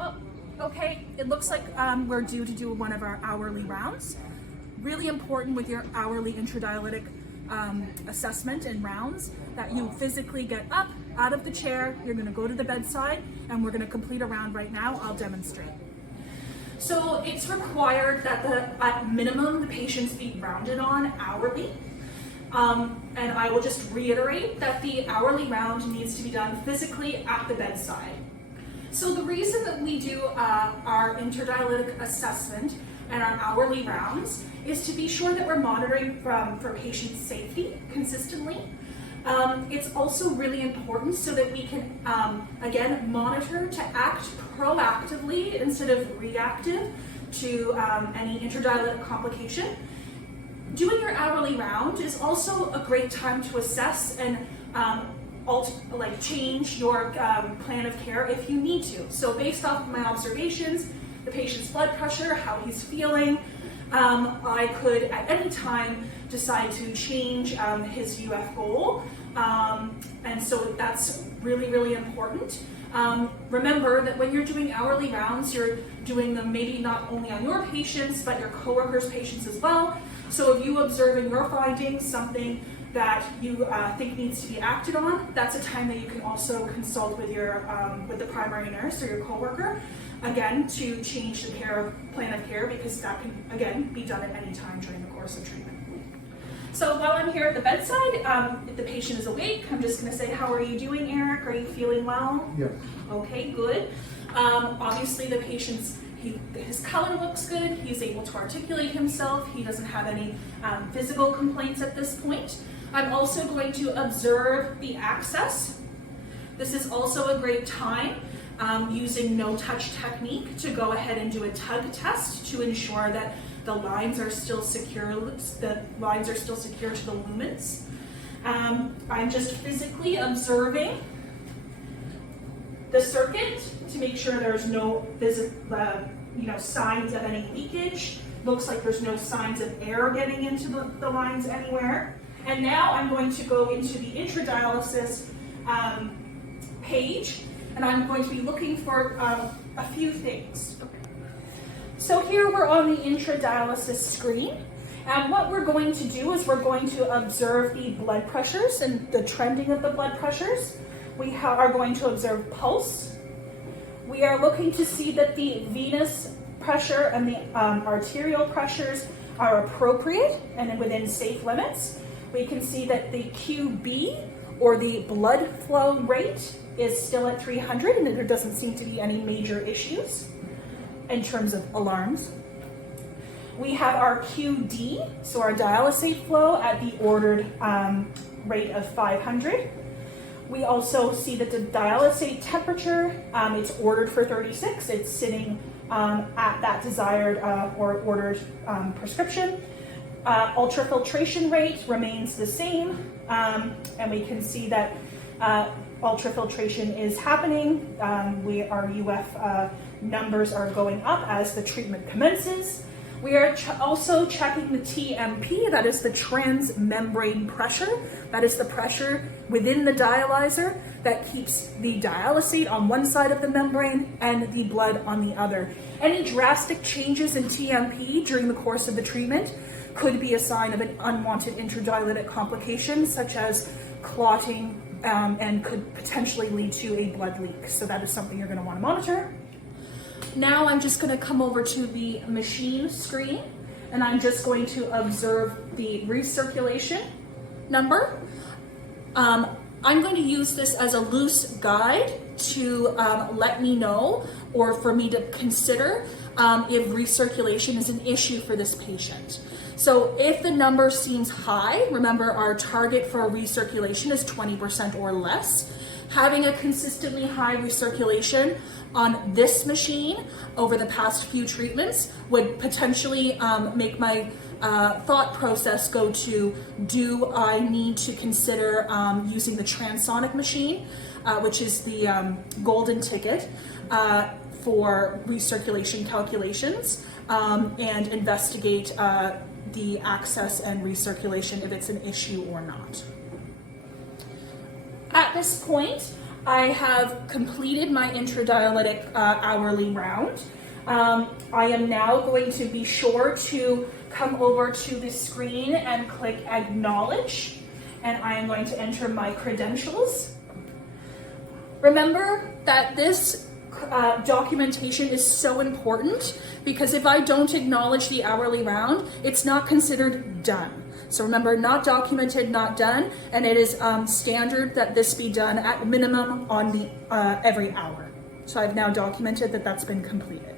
Oh, okay, it looks like we're due to do one of our hourly rounds. Really important with your hourly intradialytic assessment and rounds that you physically get up out of the chair. You're going to go to the bedside and we're going to complete a round right now. I'll demonstrate. So it's required that at minimum the patients be rounded on hourly. And I will just reiterate that the hourly round needs to be done physically at the bedside. So the reason that we do our intradialytic assessment and our hourly rounds is to be sure that we're monitoring for patient safety consistently. It's also really important so that we can, again, monitor to act proactively instead of reactive to any intradialytic complication. Doing your hourly round is also a great time to assess and change your plan of care if you need to. So based off of my observations, the patient's blood pressure, how he's feeling, I could at any time decide to change his UF goal. And so that's really, really important. Remember that when you're doing hourly rounds, you're doing them maybe not only on your patients, but your coworkers' patients as well. So if you observe in your findings something that you think needs to be acted on, that's a time that you can also consult with your with the primary nurse or your coworker, again, to change the plan of care, because that can, again, be done at any time during the course of treatment. So while I'm here at the bedside, if the patient is awake, I'm just going to say, how are you doing, Eric? Are you feeling well? Yes. Okay, good. Obviously the patient's his color looks good, he's able to articulate himself, he doesn't have any physical complaints at this point. I'm also going to observe the access. This is also a great time using no-touch technique to go ahead and do a tug test to ensure that the lines are still secure. The lines are still secure to the lumens. I'm just physically observing the circuit to make sure there's no signs of any leakage. Looks like there's no signs of air getting into the lines anywhere. And now I'm going to go into the intradialysis page, and I'm going to be looking for a few things. So here we're on the intradialysis screen, and what we're going to do is we're going to observe the blood pressures and the trending of the blood pressures. We are going to observe pulse. We are looking to see that the venous pressure and the arterial pressures are appropriate and within safe limits. We can see that the QB, or the blood flow rate, is still at 300, and there doesn't seem to be any major issues in terms of alarms. We have our QD, so our dialysate flow, at the ordered rate of 500. We also see that the dialysate temperature, it's ordered for 36. It's sitting at that desired or ordered prescription. Ultrafiltration rate remains the same, and we can see that ultrafiltration is happening. Our UF numbers are going up as the treatment commences. We are also checking the TMP, that is the transmembrane pressure. That is the pressure within the dialyzer that keeps the dialysate on one side of the membrane and the blood on the other. Any drastic changes in TMP during the course of the treatment could be a sign of an unwanted intradialytic complication, such as clotting, and could potentially lead to a blood leak. So that is something you're going to want to monitor. Now I'm just going to come over to the machine screen, and I'm just going to observe the recirculation number. I'm going to use this as a loose guide to let me know, or for me to consider if recirculation is an issue for this patient. So if the number seems high, remember our target for recirculation is 20% or less. Having a consistently high recirculation on this machine over the past few treatments would potentially make my thought process go to, do I need to consider using the transonic machine, which is the golden ticket for recirculation calculations, and investigate the access and recirculation if it's an issue or not. At this point, I have completed my intradialytic hourly round. I am now going to be sure to come over to the screen and click acknowledge, and I am going to enter my credentials. Remember that this documentation is so important, because if I don't acknowledge the hourly round, it's not considered done. So remember, not documented, not done, and it is standard that this be done at minimum on the every hour. So I've now documented that that's been completed.